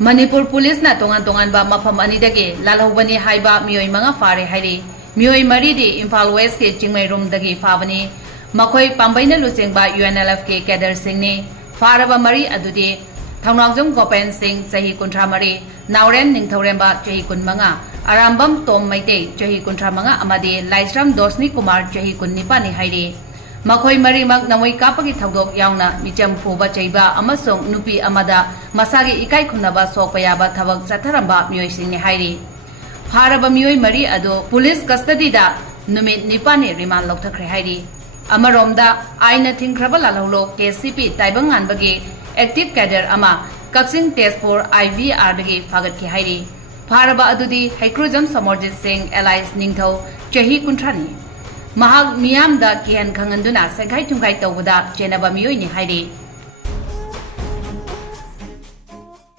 Manipur Police na Tonganba Mafam Anidagi Lalhoubani Haiba Meeoi manga fare hairi Meeoi mari di Imphal West ke Chingmai Room dagi fabani Makhoi Pambaina Lusingba UNLF ke Kader Singh ni Faraba mari adudi Thaunawjung Gopen Singh Sahi Kuntra mari Nauren Ningthoremba Chahi Kun manga Arambam Tom Maite Chahi Kuntra manga amadi Laisram Dosni Kumar Chahi Kun Nipani hairi Makhoi mari mag namoi kapagi thaudok yauna micham phuba cheiba amasong nupi amada masagi ikai khunaba sokpayaba thabak chatharamba Meeoi singni hairi Pharaba Meeoi mari ado police custody da numit nipani remand lokthakre hairi Amaromda aina thingkraba lalholo KCP taibang anbagi active cadre ama Kaksing test for IVR dagi fagat ki hairi Pharaba adudi Haikrujam Samorjit Singh Allies Ningthau Chahi Kuntrani Mahag miyam da kihan khanganduna sengkai tungkai tawda chenaba Meeoi ni hairi